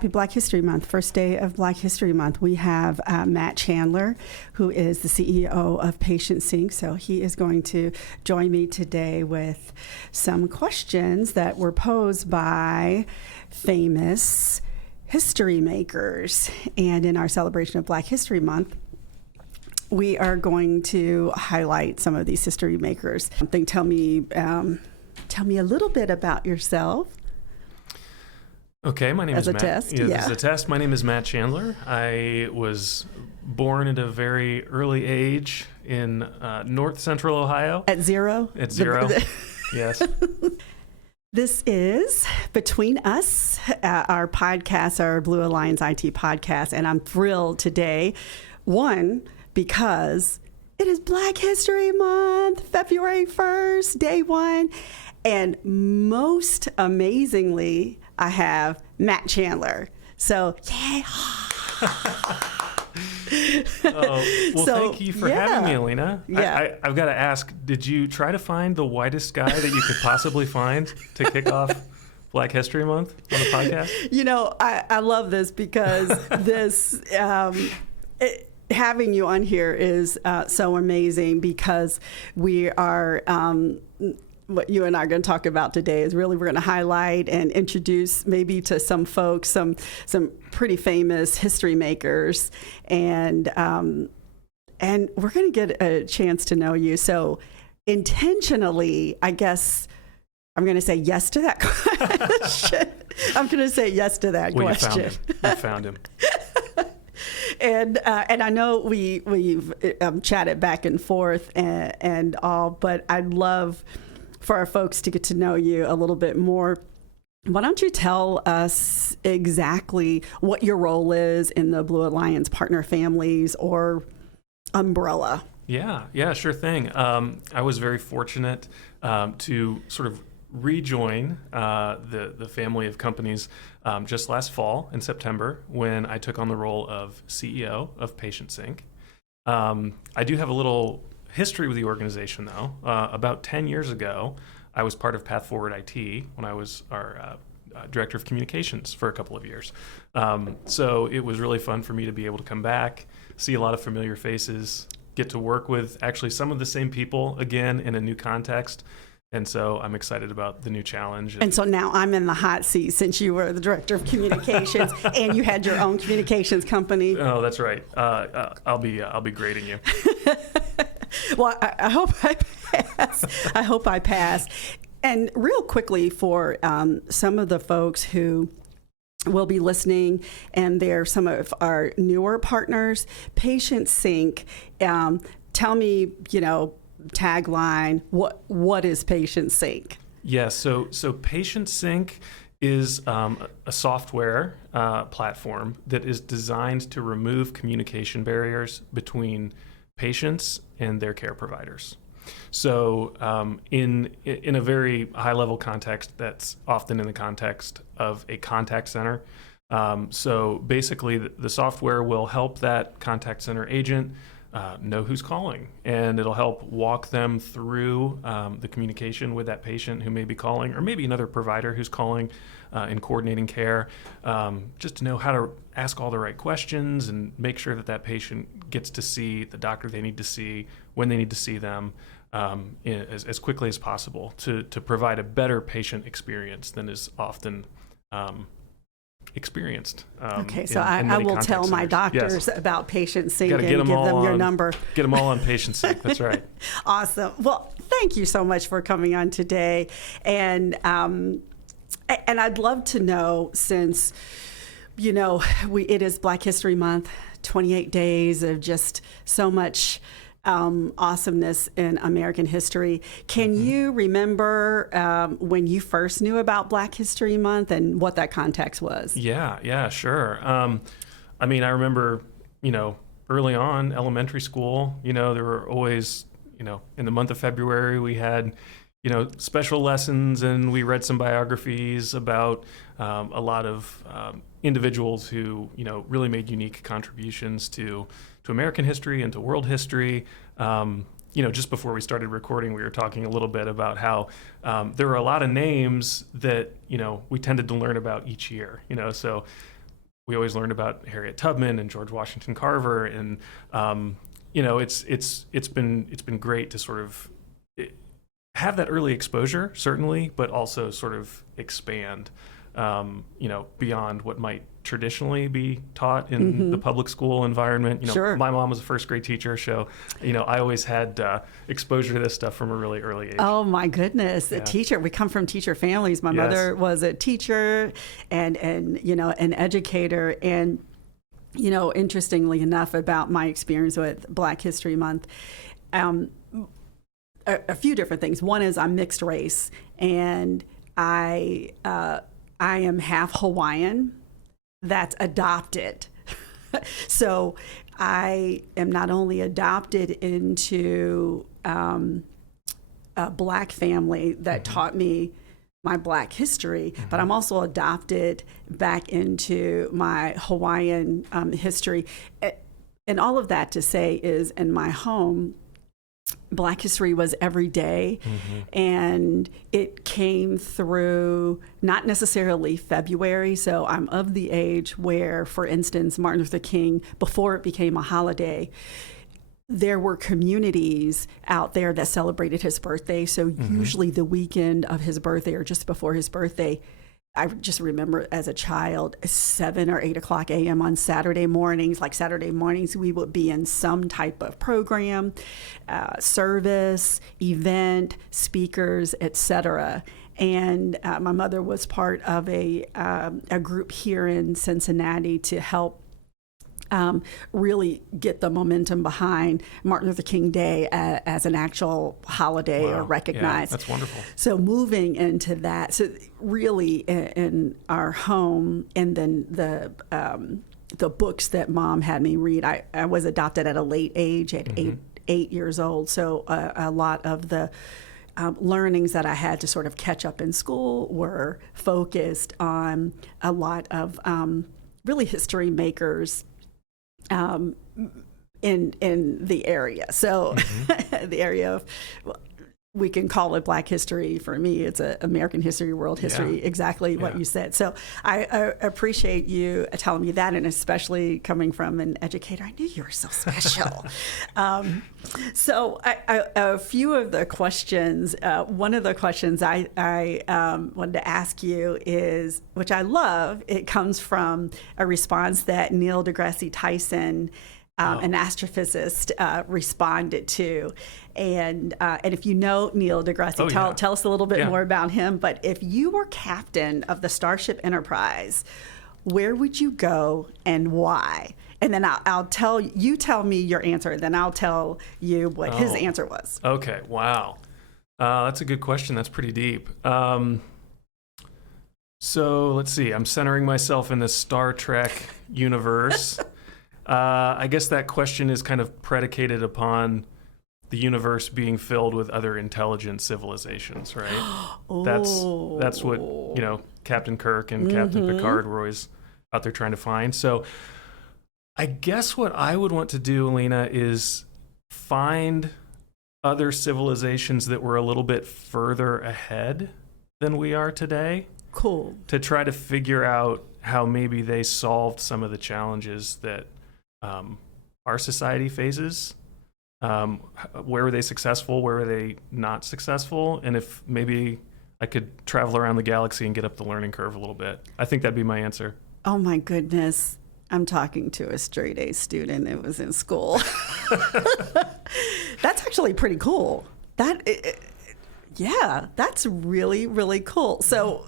happy Black History Month, first day of Black History Month. We have Matt Chandler, who is the CEO of Patient Sync. So he is going to join me today with some questions that were posed by famous history makers. And in our celebration of Black History Month, we are going to highlight some of these history makers. Tell me a little bit about yourself. Okay, my name is Matt. Test. Yeah, this is a test. My name is Matt Chandler. I was born at a very early age in north central Ohio. At zero? At zero, yes. This is Between Us, our podcast, our Blue Alliance IT podcast, and I'm thrilled today, one, because it is Black History Month, February 1st, day one, and most amazingly, I have Matt Chandler. So, yay. Thank you for having me, Alena. Yeah. I've got to ask, did you try to find the whitest guy that you could possibly find to kick off Black History Month on the podcast? You know, I love this because this, having you on here is so amazing because we are, what you and I are going to talk about today is really we're going to highlight and introduce maybe to some folks, some pretty famous history makers, and we're going to get a chance to know you. So intentionally, I guess I'm going to say yes to that question. I'm going to say yes to that question. You found him. And I know we've chatted back and forth and all, but I'd love for our folks to get to know you a little bit more. Why don't you tell us exactly what your role is in the Blue Alliance partner families or umbrella? Yeah, sure thing. I was very fortunate to sort of rejoin the family of companies just last fall in September when I took on the role of CEO of Patient Sync. I do have a little history with the organization, though. About 10 years ago, I was part of Path Forward IT when I was our director of communications for a couple of years. So it was really fun for me to be able to come back, see a lot of familiar faces, get to work with actually some of the same people again in a new context. And so I'm excited about the new challenge. And so now I'm in the hot seat since you were the director of communications and you had your own communications company. Oh, that's right. I'll be grading you. Well, I hope I pass. I hope I pass. And real quickly for some of the folks who will be listening, and they're some of our newer partners, Patient Sync. Tell me, tagline. What is Patient Sync? Yes. So Patient Sync is a software platform that is designed to remove communication barriers between patients and their care providers. So in a very high level context, that's often in the context of a contact center. So basically the software will help that contact center agent know who's calling, and it'll help walk them through the communication with that patient who may be calling, or maybe another provider who's calling in coordinating care, just to know how to ask all the right questions and make sure that patient gets to see the doctor they need to see when they need to see them as quickly as possible to provide a better patient experience than is often experienced. Okay, so I will tell my doctors about Patient Sync and give them your number. Get them all on Patient Sync. That's right. Awesome. Well, thank you so much for coming on today. And I'd love to know, since, it is Black History Month, 28 days of just so much awesomeness in American history. Can you remember when you first knew about Black History Month and what that context was? Yeah, sure. I remember, early on, elementary school, there were always, in the month of February, we had, special lessons, and we read some biographies about a lot of individuals who, really made unique contributions to American history and to world history. Just before we started recording, we were talking a little bit about how there were a lot of names that, we tended to learn about each year. So we always learned about Harriet Tubman and George Washington Carver, and it's been great to sort of have that early exposure, certainly, but also sort of expand, beyond what might traditionally be taught in the public school environment. Sure. My mom was a first grade teacher, so I always had exposure to this stuff from a really early age. Oh my goodness, a Yeah. teacher. We come from teacher families. My Yes. mother was a teacher and an educator. And interestingly enough, about my experience with Black History Month, a few different things. One is I'm mixed race, and I am half Hawaiian. That's adopted. So I am not only adopted into a Black family that taught me my Black history, but I'm also adopted back into my Hawaiian history. And all of that to say is, in my home, Black history was every day, and it came through not necessarily February. So I'm of the age where, for instance, Martin Luther King, before it became a holiday, there were communities out there that celebrated his birthday. So usually the weekend of his birthday or just before his birthday, I just remember as a child, 7 or 8 o'clock a.m. on Saturday mornings, we would be in some type of program, service, event, speakers, etc. And my mother was part of a group here in Cincinnati to help really get the momentum behind Martin Luther King Day as an actual holiday or recognized. Yeah, that's wonderful. So moving into that, so really in our home, and then the books that Mom had me read, I was adopted at a late age, at 8 years old. So a lot of the learnings that I had to sort of catch up in school were focused on a lot of really history makers in the area. So the area of, we can call it Black history. For me, it's American history, world history, exactly what you said. So I appreciate you telling me that, and especially coming from an educator. I knew you were so special. So a few of the questions, one of the questions I wanted to ask you is, which I love, it comes from a response that Neil deGrasse Tyson, an astrophysicist, responded to. And if you know Neil deGrasse, tell us a little bit more about him. But if you were captain of the Starship Enterprise, where would you go and why? And then I'll tell me your answer, and then I'll tell you what his answer was. Okay, wow. That's a good question. That's pretty deep. So let's see. I'm centering myself in the Star Trek universe. I guess that question is kind of predicated upon the universe being filled with other intelligent civilizations, right? That's what, Captain Kirk and Captain Picard were always out there trying to find. So I guess what I would want to do, Alena, is find other civilizations that were a little bit further ahead than we are today. Cool. To try to figure out how maybe they solved some of the challenges that our society faces. Where were they successful? Where were they not successful? And if maybe I could travel around the galaxy and get up the learning curve a little bit. I think that'd be my answer. Oh my goodness. I'm talking to a straight A student that was in school. That's actually pretty cool. That's really, really cool. So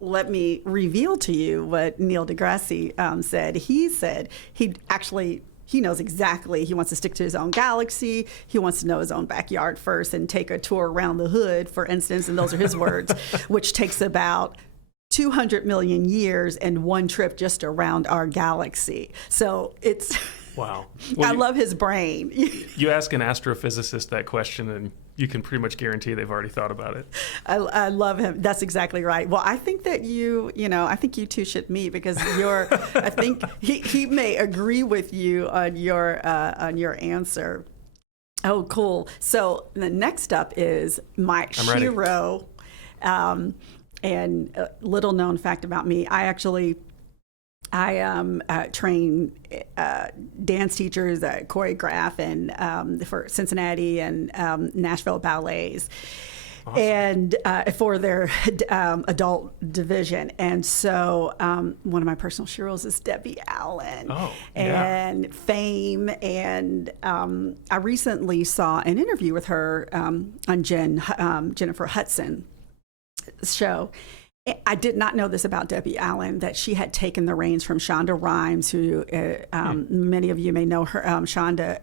let me reveal to you what Neil deGrasse said. He said he knows exactly. He wants to stick to his own galaxy. He wants to know his own backyard first and take a tour around the hood, for instance, and those are his words, which takes about 200 million years and one trip just around our galaxy. So it's... Wow. Well, I love his brain. You ask an astrophysicist that question and you can pretty much guarantee they've already thought about it. I love him. That's exactly right. Well, I think that I think you two should meet because I think he may agree with you on your answer. Oh, cool. So the next up is my Shiro. And a little known fact about me, I actually I train dance teachers, choreograph, and for Cincinnati and Nashville ballets. Awesome. And for their adult division. And so one of my personal heroes is Debbie Allen. Oh, and Fame. And I recently saw an interview with her on Jennifer Hudson's show. I did not know this about Debbie Allen, that she had taken the reins from Shonda Rhimes, who many of you may know her. Shonda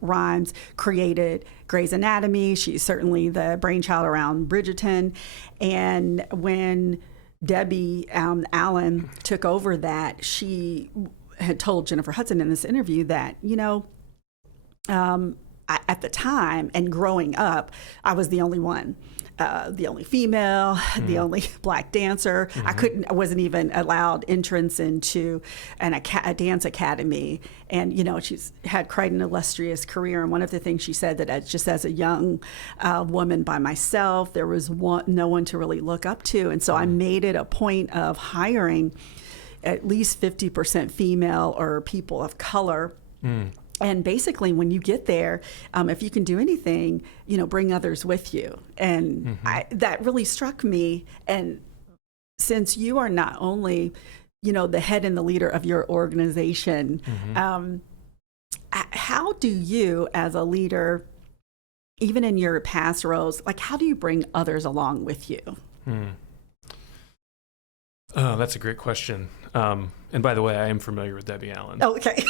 Rhimes created Grey's Anatomy. She's certainly the brainchild around Bridgerton. And when Debbie Allen took over that, she had told Jennifer Hudson in this interview that, at the time and growing up, I was the only one. The only female, the only Black dancer. I wasn't even allowed entrance into a dance academy. And, she's had quite an illustrious career. And one of the things she said, that just as a young woman by myself, there was no one to really look up to. And so I made it a point of hiring at least 50% female or people of color. And basically, when you get there, if you can do anything, bring others with you. And that really struck me. And since you are not only, the head and the leader of your organization, how do you, as a leader, even in your past roles, how do you bring others along with you? Oh, that's a great question. And by the way, I am familiar with Debbie Allen. Oh, okay.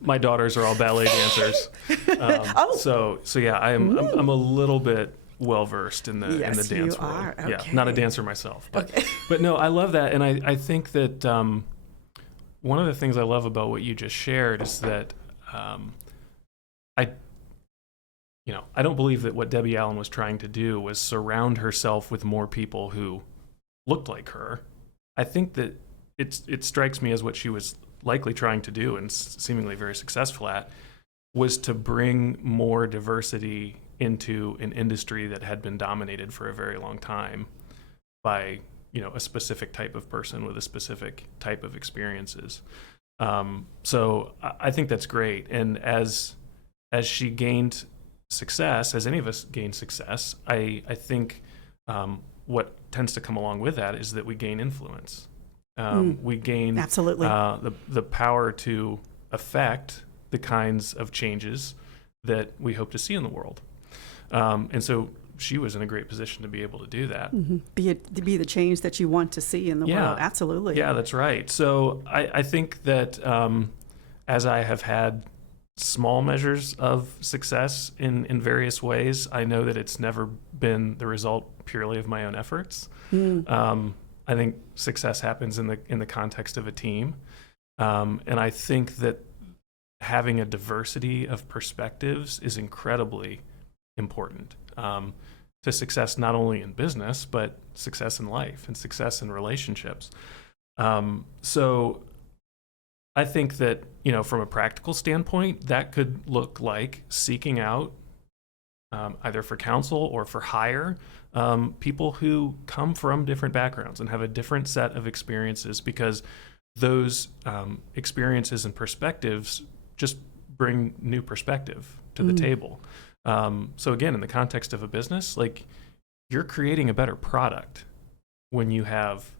My daughters are all ballet dancers. So yeah, I'm a little bit well versed in the dance you world. Are. Okay. Yeah, not a dancer myself, but no, I love that, and I think that one of the things I love about what you just shared is that I don't believe that what Debbie Allen was trying to do was surround herself with more people who looked like her. I think that it strikes me as what she was likely trying to do, and seemingly very successful at, was to bring more diversity into an industry that had been dominated for a very long time by a specific type of person with a specific type of experiences. So I think that's great. And as she gained success, as any of us gain success, I think what tends to come along with that is that we gain influence. We gain absolutely the power to affect the kinds of changes that we hope to see in the world. And so she was in a great position to be able to do that. To be the change that you want to see in the world. Absolutely. Yeah, that's right. So I think that as I have had small measures of success in various ways, I know that it's never been the result purely of my own efforts. I think success happens in the context of a team. And I think that having a diversity of perspectives is incredibly important to success, not only in business, but success in life and success in relationships. So I think that, from a practical standpoint, that could look like seeking out either for counsel or for hire, people who come from different backgrounds and have a different set of experiences, because those experiences and perspectives just bring new perspective to the table. So again, in the context of a business, you're creating a better product when you have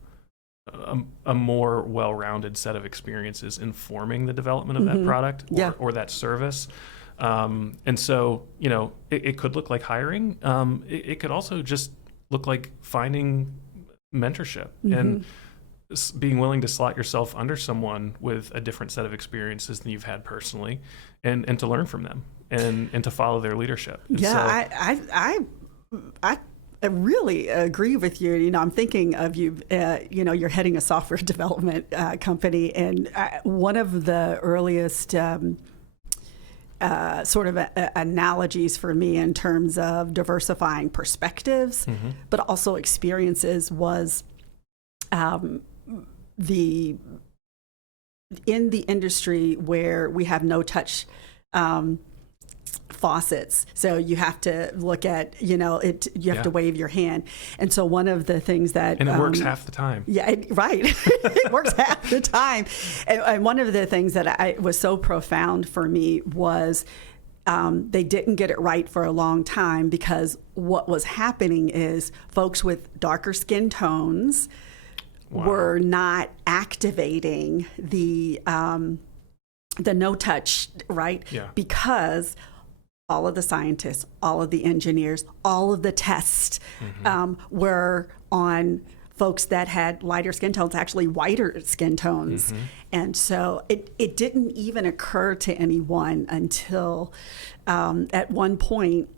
a more well-rounded set of experiences informing the development of that product or that service. And so, it could look like hiring. It could also just look like finding mentorship and being willing to slot yourself under someone with a different set of experiences than you've had personally, and to learn from them and to follow their leadership. And I really agree with you. I'm thinking of you, you're heading a software development company, and one of the earliest sort of analogies for me in terms of diversifying perspectives, but also experiences was in the industry where we have no touch faucets. So you have to look at, you have to wave your hand. And so one of the things that... And it works half the time. Yeah, right. It works half the time. And one of the things that was so profound for me was they didn't get it right for a long time, because what was happening is folks with darker skin tones were not activating the no touch, right? Yeah. Because all of the scientists, all of the engineers, all of the tests were on folks that had lighter skin tones, actually whiter skin tones. And so it didn't even occur to anyone until at one point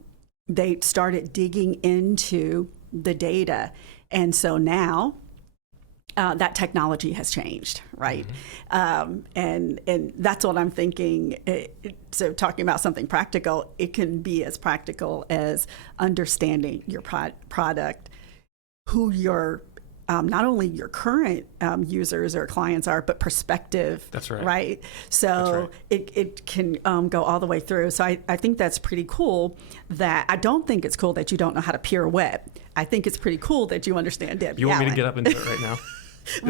they started digging into the data. And so now that technology has changed, right? And that's what I'm thinking. So talking about something practical, it can be as practical as understanding your product, who your not only your current users or clients are, but prospective. That's right. Right? So it can go all the way through. So I think that's pretty cool. That I don't think it's cool that you don't know how to pirouette. I think it's pretty cool that you understand Debbie You want Allen. me to get up and do it right now?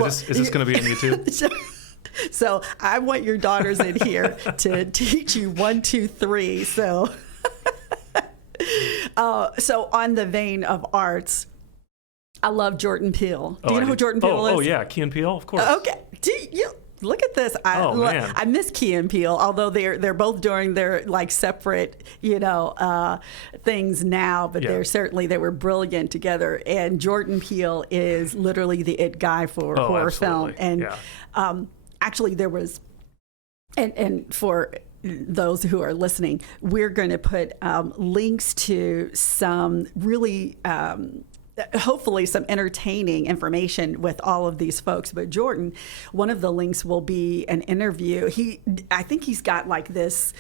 Is this going to be on YouTube? So I want your daughters in here to teach you 1, 2, 3. So on the vein of arts, I love Jordan Peele. Do you know who Jordan Peele is? Oh yeah, Key&Peele, of course. Okay. Look at this. Man. I miss Key&Peele, although they're both doing their like separate, things now, but they were brilliant together. And Jordan Peele is literally the it guy for horror film. And actually there was, and for those who are listening, we're going to put links to some really hopefully some entertaining information with all of these folks. But Jordan, one of the links will be an interview. I think he's got like this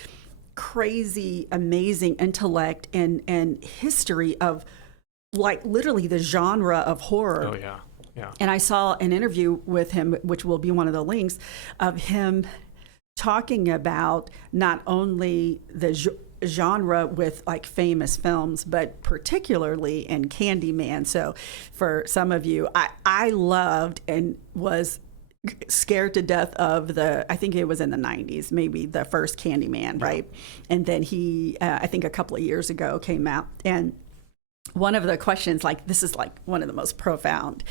crazy, amazing intellect and history of like literally the genre of horror. Oh yeah, yeah. And I saw an interview with him, which will be one of the links, of him talking about not only the genre with like famous films, but particularly in Candyman. So for some of you, I loved and was scared to death of I think it was in the 90s, maybe the first Candyman, right? And then he, I think a couple of years ago came out. And one of the questions, like this is like one of the most profound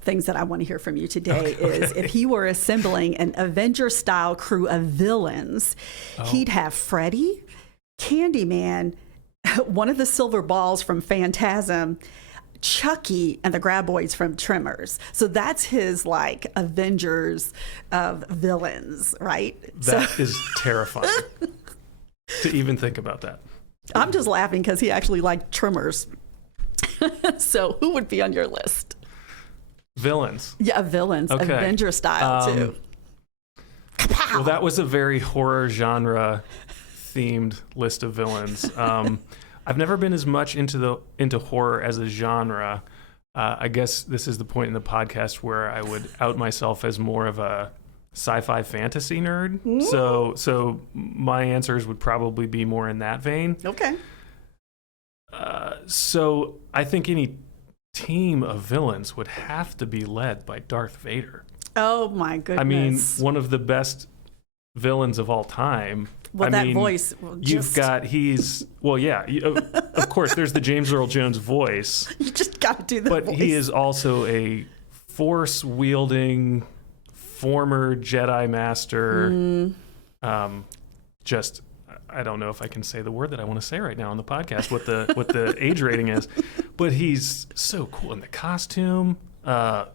things that I want to hear from you today is if he were assembling an Avenger-style crew of villains, he'd have Freddy, Candyman, one of the silver balls from Phantasm, Chucky, and the Graboids from Tremors. So that's his like Avengers of villains, right? That is terrifying to even think about that. I'm just laughing because he actually liked Tremors. So who would be on your list? Villains. Yeah, villains. Okay. Avenger style too. Well, that was a very horror genre themed list of villains. I've never been as much into horror as a genre. I guess this is the point in the podcast where I would out myself as more of a sci-fi fantasy nerd. So my answers would probably be more in that vein. Okay. So I think any team of villains would have to be led by Darth Vader. Oh my goodness. I mean, one of the best villains of all time. Well, voice. Of course, there's the James Earl Jones voice. You just got to do the voice. But he is also a force-wielding former Jedi master. I don't know if I can say the word that I want to say right now on the podcast, what the age rating is, but he's so cool in the costume. I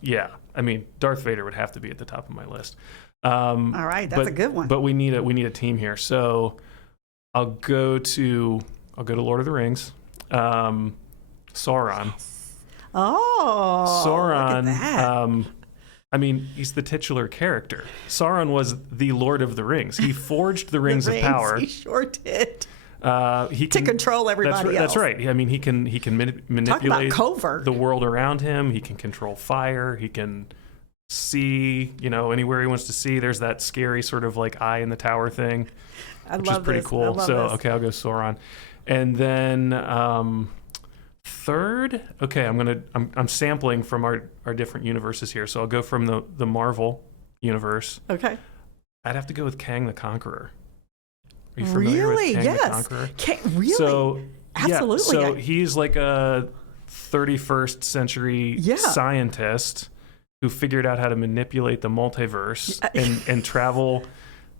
mean, Darth Vader would have to be at the top of my list. All right, that's a good one. But we need a team here. So I'll go to Lord of the Rings. Sauron. Yes. Oh, Sauron. Look at that. I mean, he's the titular character. Sauron was the Lord of the Rings. He forged the rings of power. He sure did. He can control everybody else. That's right. I mean, he can manipulate covert. the world around him. He can control fire. He can see, anywhere he wants to see. There's that scary sort of like eye in the tower thing, which is pretty cool. So, okay, I'll go Sauron. And then third, okay, I'm sampling from our different universes here. So I'll go from the Marvel universe. Okay. I'd have to go with Kang the Conqueror. Are you familiar Really? with Kang Yes. the Conqueror? Really? So, absolutely. So he's like a 31st century scientist who figured out how to manipulate the multiverse and travel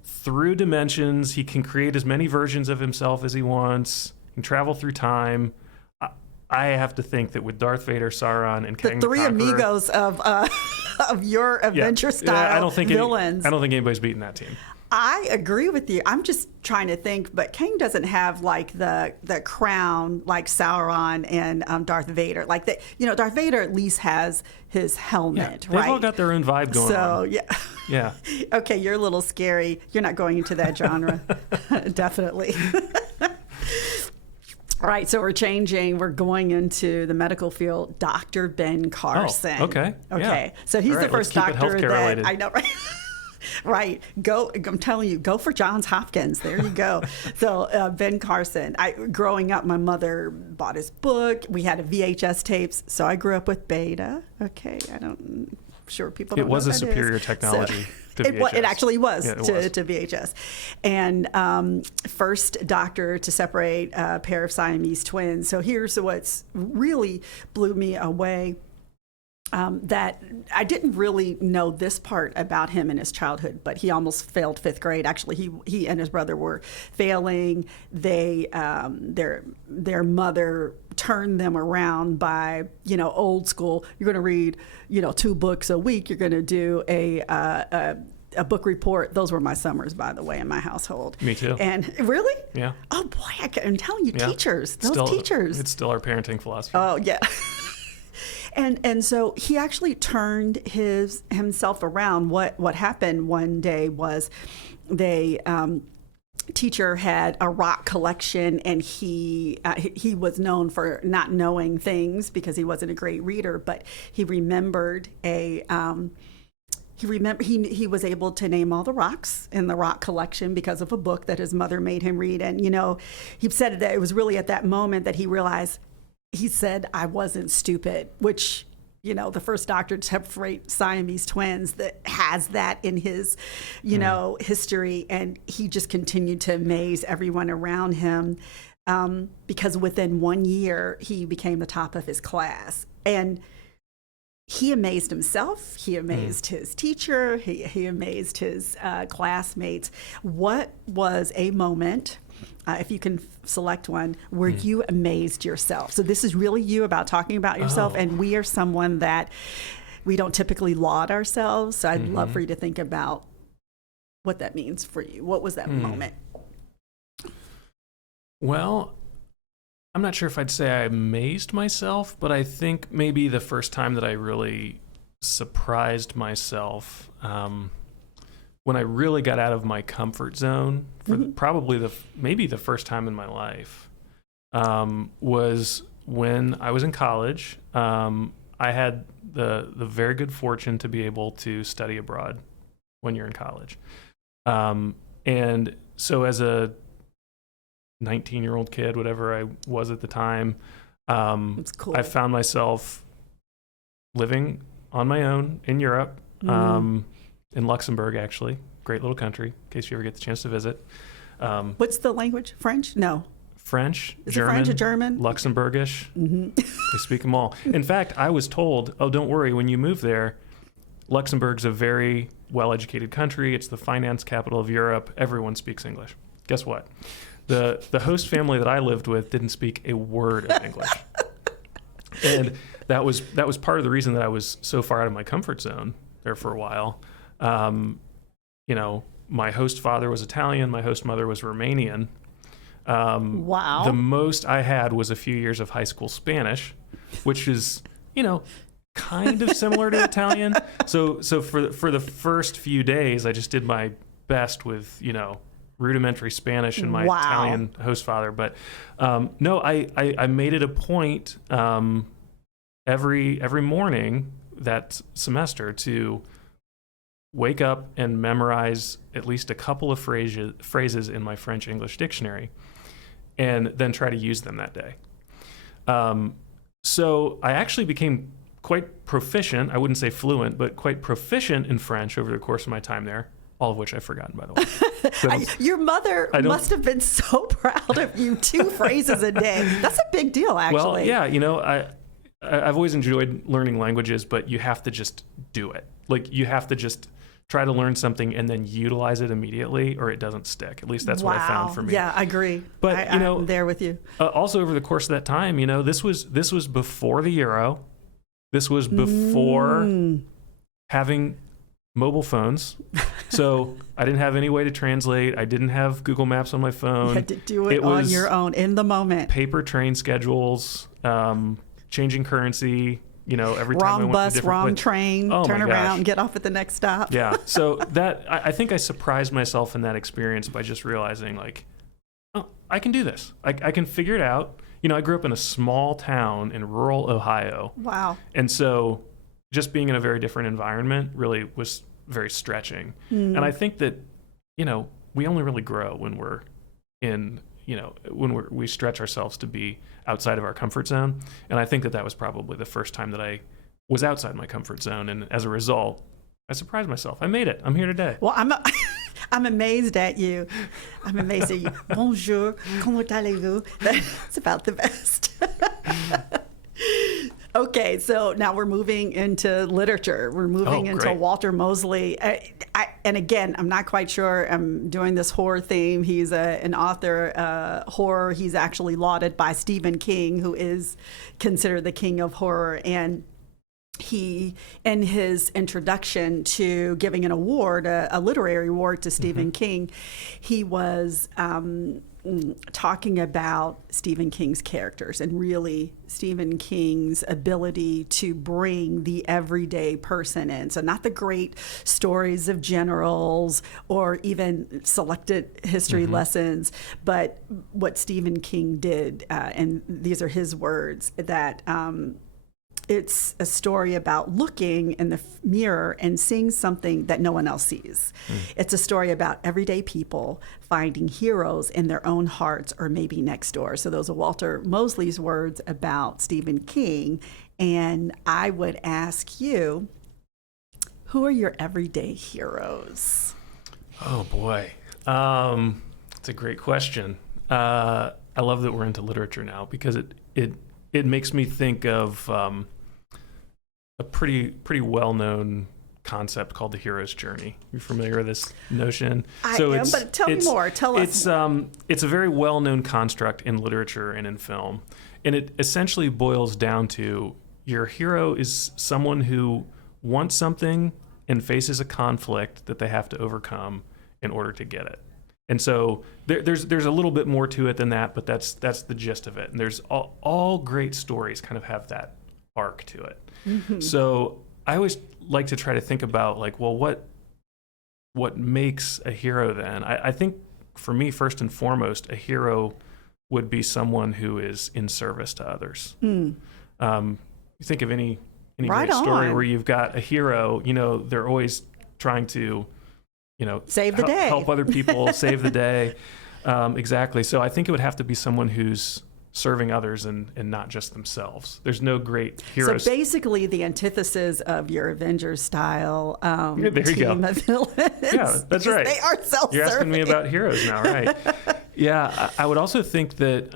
through dimensions. He can create as many versions of himself as he wants. He can travel through time. I have to think that with Darth Vader, Sauron, and Kang the three the Conqueror, amigos of your adventure style villains. I don't think anybody's beating that team. I agree with you. I'm just trying to think, but Kang doesn't have like the crown like Sauron and Darth Vader. Like Darth Vader at least has his helmet, They've right? all got their own vibe going on. So yeah. Okay, you're a little scary. You're not going into that genre, definitely. All right, so we're changing. We're going into the medical field. Dr. Ben Carson. Oh, okay. Okay. So he's the first doctor that related. I know, right? Right. I'm telling you, go for Johns Hopkins. There you go. So Ben Carson. Growing up, my mother bought his book. We had a VHS tapes. So I grew up with Beta. Okay. I'm sure people don't know what that is. It was a superior technology to VHS. It actually was, to VHS. And first doctor to separate a pair of Siamese twins. So here's what's really blew me away. That I didn't really know this part about him in his childhood, but he almost failed fifth grade. Actually, he and his brother were failing. They their mother turned them around by old school. You're going to read 2 books a week. You're going to do a book report. Those were my summers, by the way, in my household. Me too. And really? Yeah. Oh boy, I'm telling you, teachers. Teachers. It's still our parenting philosophy. Oh yeah. And so he actually turned himself around. What happened one day was teacher had a rock collection, and he was known for not knowing things because he wasn't a great reader, but he remembered he was able to name all the rocks in the rock collection because of a book that his mother made him read. And he said that it was really at that moment that he realized. He said, I wasn't stupid, which, the first doctor to separate Siamese twins that has that in his, history. And he just continued to amaze everyone around him because within 1 year, he became the top of his class. And he amazed himself. He amazed his teacher. He amazed his classmates. What was a moment, if you can select one, where you amazed yourself? So this is really you about talking about yourself, and we are someone that we don't typically laud ourselves. So I'd love for you to think about what that means for you. What was that moment? Well, I'm not sure if I'd say I amazed myself, but I think maybe the first time that I really surprised myself, when I really got out of my comfort zone, for probably maybe the first time in my life, was when I was in college. I had the very good fortune to be able to study abroad when you're in college. And so as a 19-year-old kid, whatever I was at the time, That's cool. I found myself living on my own in Europe, in Luxembourg, actually. Great little country, in case you ever get the chance to visit. What's the language? French? No. French, Is German, it French or German? Luxembourgish. They speak them all. In fact, I was told, oh, don't worry, when you move there, Luxembourg's a very well-educated country. It's the finance capital of Europe. Everyone speaks English. Guess what? The host family that I lived with didn't speak a word of English. And that was part of the reason that I was so far out of my comfort zone there for a while. My host father was Italian. My host mother was Romanian. Wow. The most I had was a few years of high school Spanish, which is, kind of similar to Italian. So for the first few days, I just did my best with, rudimentary Spanish and my Italian host father. But no, I made it a point every morning that semester to wake up and memorize at least a couple of phrases in my French English dictionary, and then try to use them that day. So I actually became quite proficient. I wouldn't say fluent, but quite proficient in French over the course of my time there, all of which I've forgotten, by the way. So, your mother must have been so proud of you. 2 phrases a day. That's a big deal, actually. well, yeah, I've always enjoyed learning languages, but you have to just do it. Like, you have to just try to learn something and then utilize it immediately, or it doesn't stick. At least that's what I found for me. Yeah, I agree. But I'm there with you. Also over the course of that time, this was before the Euro. This was before having mobile phones. So I didn't have any way to translate. I didn't have Google Maps on my phone. You had to do it on your own in the moment. Paper train schedules, changing currency. Every time I wrong went bus, to different wrong place. train, Oh, turn my around, gosh. and get off at the next stop. Yeah. So that I think I surprised myself in that experience by just realizing, like, oh, I can do this. I can figure it out. I grew up in a small town in rural Ohio. Wow. And so just being in a very different environment really was very stretching. And I think that, we only really grow when we're in, when we stretch ourselves to be outside of our comfort zone. And I think that was probably the first time that I was outside my comfort zone. And as a result, I surprised myself. I made it. I'm here today. Well, I'm amazed at you. I'm amazed at you. Bonjour, comment allez-vous? That's about the best. Okay, so now we're moving into literature. We're moving into great. Walter Mosley. And again, I'm not quite sure. I'm doing this horror theme. He's an author, horror. He's actually lauded by Stephen King, who is considered the king of horror. And he, in his introduction to giving an award, a literary award to Stephen King, he was talking about Stephen King's characters and really Stephen King's ability to bring the everyday person in. So not the great stories of generals or even selected history lessons, but what Stephen King did, and these are his words, that it's a story about looking in the mirror and seeing something that no one else sees. It's a story about everyday people finding heroes in their own hearts or maybe next door. So those are Walter Mosley's words about Stephen King. And I would ask you, who are your everyday heroes? Oh, boy. It's a great question. I love that we're into literature now because it makes me think of a pretty well-known concept called the hero's journey. You familiar with this notion? I am, but tell me more. Tell us. It's a very well-known construct in literature and in film, and it essentially boils down to your hero is someone who wants something and faces a conflict that they have to overcome in order to get it. And so there's a little bit more to it than that, but that's the gist of it. And there's all great stories kind of have that arc to it. So I always like to try to think about, like, well, what makes a hero then? I think for me, first and foremost, a hero would be someone who is in service to others. You think of any Right great story on. where you've got a hero, they're always trying to, Save the day. help other people, save the day. Exactly. So I think it would have to be someone who's serving others and not just themselves. There's no great heroes. So basically the antithesis of your Avengers style There you team go. of villains. Yeah, that's right. They are self-serving. You're asking me about heroes now, right? Yeah, I would also think that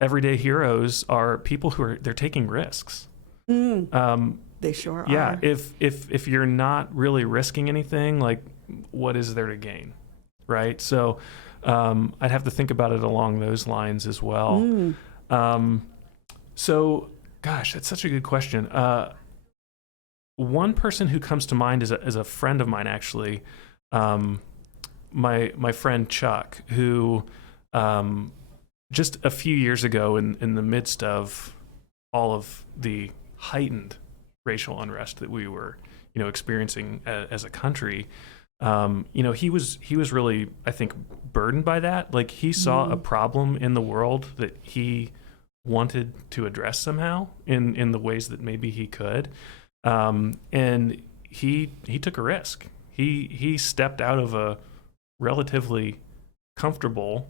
everyday heroes are people who they're taking risks. They sure are. Yeah, if you're not really risking anything, like, what is there to gain, right? So I'd have to think about it along those lines as well. So, gosh, that's such a good question. One person who comes to mind is a friend of mine, actually, my friend Chuck, who just a few years ago, in the midst of all of the heightened racial unrest that we were, experiencing as a country, he was really, I think, burdened by that. Like, he saw a problem in the world that he wanted to address somehow in the ways that maybe he could. And he took a risk. He stepped out of a relatively comfortable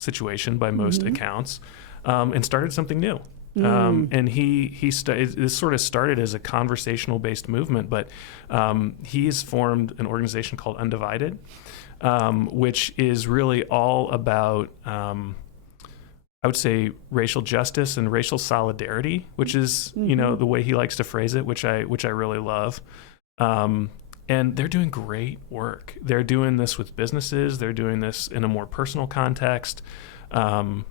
situation by most accounts, and started something new. And this sort of started as a conversational based movement, but he's formed an organization called Undivided, which is really all about, I would say, racial justice and racial solidarity, which is, the way he likes to phrase it, which I really love. And they're doing great work. They're doing this with businesses. They're doing this in a more personal context. And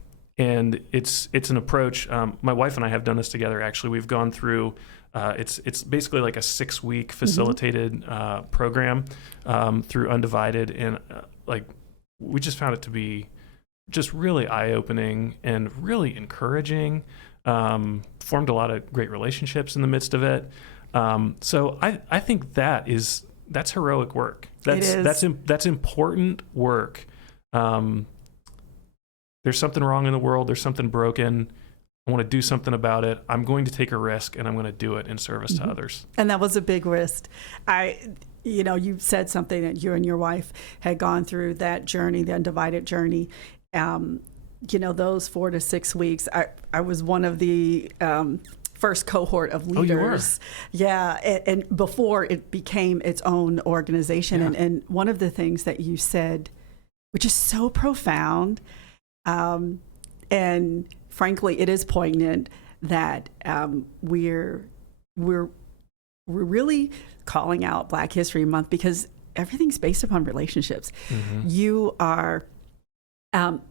it's an approach. My wife and I have done this together. Actually, we've gone through. It's basically like a 6-week facilitated program through Undivided, and we just found it to be just really eye-opening and really encouraging. Formed a lot of great relationships in the midst of it. So I think that's heroic work. That's important work. There's something wrong in the world. There's something broken. I want to do something about it. I'm going to take a risk, and I'm going to do it in service to others. And that was a big risk. You said something that you and your wife had gone through that journey, the Undivided journey. Those 4 to 6 weeks, I was one of the first cohort of leaders. Oh, you were? Yeah, and before it became its own organization. Yeah. And one of the things that you said, which is so profound, and frankly, it is poignant, that we're really calling out Black History Month because everything's based upon relationships. You are,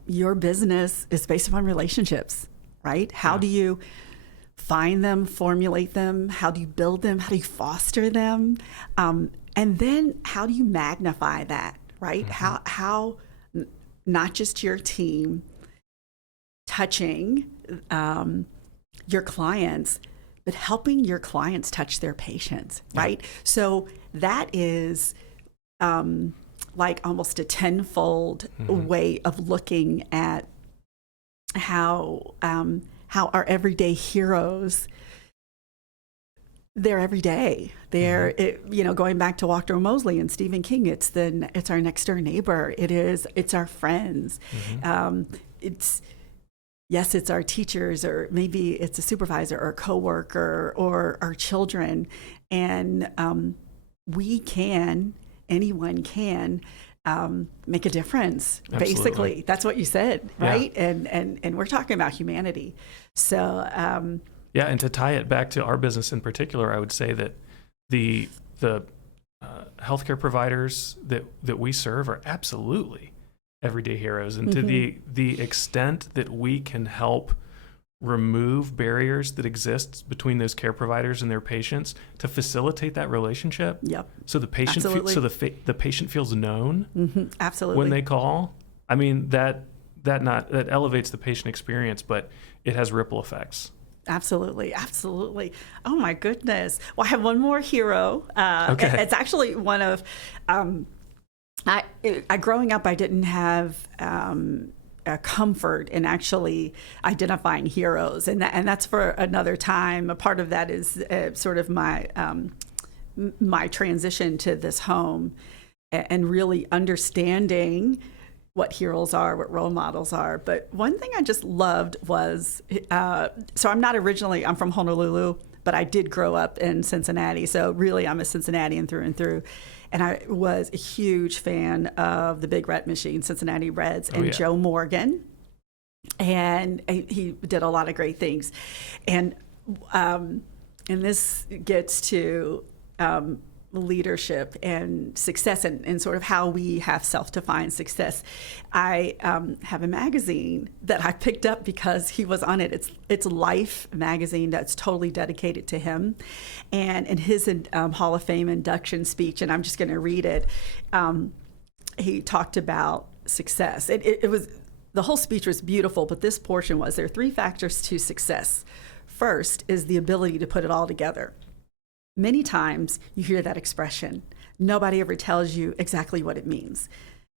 your business is based upon relationships, right? How do you find them, formulate them? How do you build them? How do you foster them? And then how do you magnify that, right? How not just your team touching your clients, but helping your clients touch their patients, right? So that is like almost a tenfold way of looking at how our everyday heroes, they're every day. They're, going back to Walter Mosley and Stephen King, it's our next door neighbor. It's our friends. It's our teachers, or maybe it's a supervisor or a coworker or our children. And anyone can make a difference. Absolutely. Basically, that's what you said, right? Yeah. And we're talking about humanity. So and to tie it back to our business in particular, I would say that the healthcare providers that we serve are absolutely everyday heroes, and to the extent that we can help remove barriers that exist between those care providers and their patients to facilitate that relationship. Yep. So the patient the patient feels known. Absolutely. When they call. I mean, that elevates the patient experience, but it has ripple effects. Absolutely. Oh my goodness. Well, I have one more hero. Okay. It's actually one of growing up, I didn't have a comfort in actually identifying heroes, and that's for another time. A part of that is sort of my transition to this home, and really understanding what heroes are, what role models are. But one thing I just loved was, so I'm from Honolulu, but I did grow up in Cincinnati. So really, I'm a Cincinnatian through and through. And I was a huge fan of the Big Red Machine, Cincinnati Reds, and Joe Morgan. And he did a lot of great things. And this gets to leadership and success, and sort of how we have self-defined success. I have a magazine that I picked up because he was on it. It's Life magazine that's totally dedicated to him. And in his Hall of Fame induction speech, and I'm just going to read it, he talked about success. It was, the whole speech was beautiful, but this portion was, there are 3 factors to success. First is the ability to put it all together. Many times you hear that expression. Nobody ever tells you exactly what it means.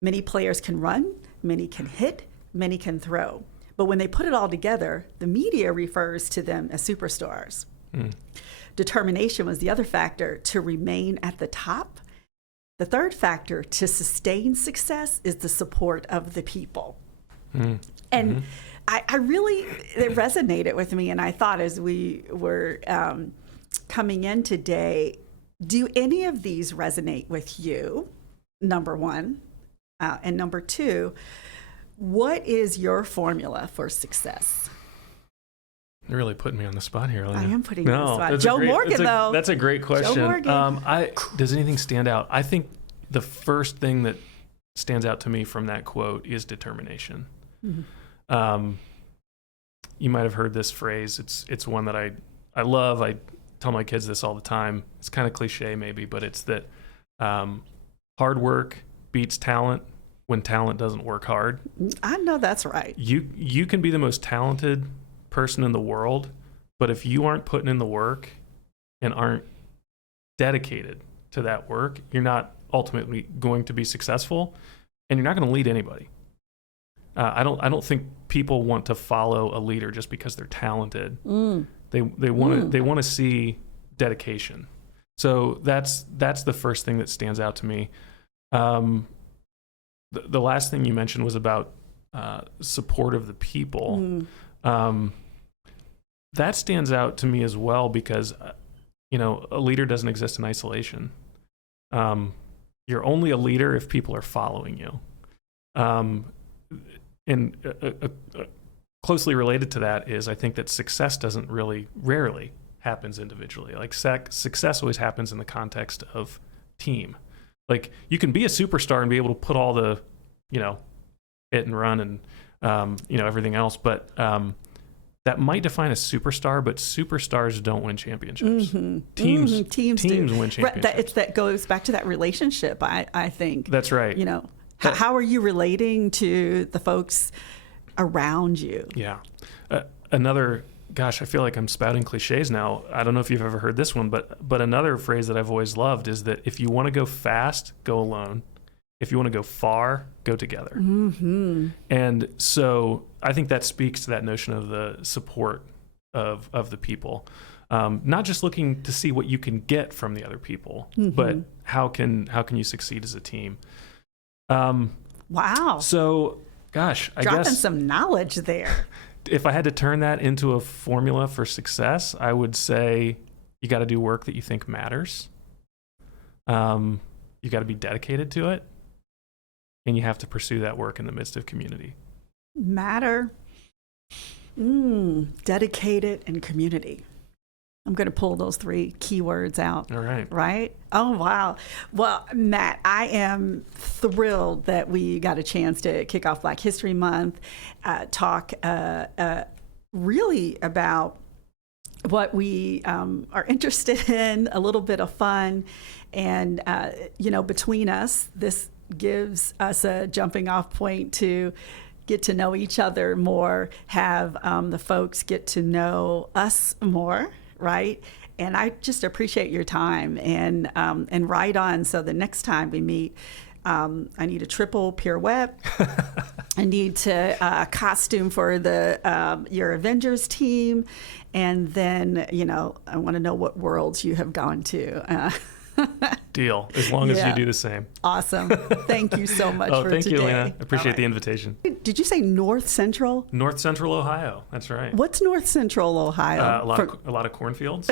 Many players can run, many can hit, many can throw. But when they put it all together, the media refers to them as superstars. Determination was the other factor to remain at the top. The third factor to sustain success is the support of the people. And I really, it resonated with me. And I thought as we were coming in today, do any of these resonate with you? Number one. And number two, what is your formula for success? You're really putting me on the spot here, Alena. I am putting you on the spot. That's Joe Morgan, though. That's a great question. Joe Morgan. Does anything stand out? I think the first thing that stands out to me from that quote is determination. You might have heard this phrase. It's one that I love. I tell my kids this all the time. It's kind of cliche maybe, but it's that hard work beats talent when talent doesn't work hard. I know that's right. You can be the most talented person in the world, but if you aren't putting in the work and aren't dedicated to that work, you're not ultimately going to be successful, and you're not going to lead anybody. I don't think people want to follow a leader just because they're talented. They want to see dedication. So that's the first thing that stands out to me. The last thing you mentioned was about support of the people. That stands out to me as well because, a leader doesn't exist in isolation. You're only a leader if people are following you. And closely related to that is I think that success rarely happens individually. Like success always happens in the context of team. Like you can be a superstar and be able to put all the, hit and run and, everything else. But that might define a superstar, but superstars don't win championships. Teams win championships. That goes back to that relationship, I think. That's right. How are you relating to the folks around you? Yeah. I feel like I'm spouting cliches now. I don't know if you've ever heard this one, but another phrase that I've always loved is that if you want to go fast, go alone. If you want to go far, go together. And so I think that speaks to that notion of the support of the people. Not just looking to see what you can get from the other people, but how can you succeed as a team? Wow. So, I dropping guess some knowledge there. If I had to turn that into a formula for success, I would say you got to do work that you think matters. You got to be dedicated to it, and you have to pursue that work in the midst of community. Matter, dedicated, and community. I'm going to pull those 3 keywords out. All right. Right? Oh, wow. Well, Matt, I am thrilled that we got a chance to kick off Black History Month, talk really about what we are interested in, a little bit of fun. And, between us, this gives us a jumping off point to get to know each other more, have the folks get to know us more. Right. And I just appreciate your time and right on. So the next time we meet, I need a triple pirouette. I need to costume for your Avengers team. And then, I want to know what worlds you have gone to. Deal. As long as you do the same. Awesome. Thank you so much for today. Thank you, Alena. Appreciate the invitation. Did you say North Central? North Central Ohio. That's right. What's North Central Ohio? A lot of cornfields.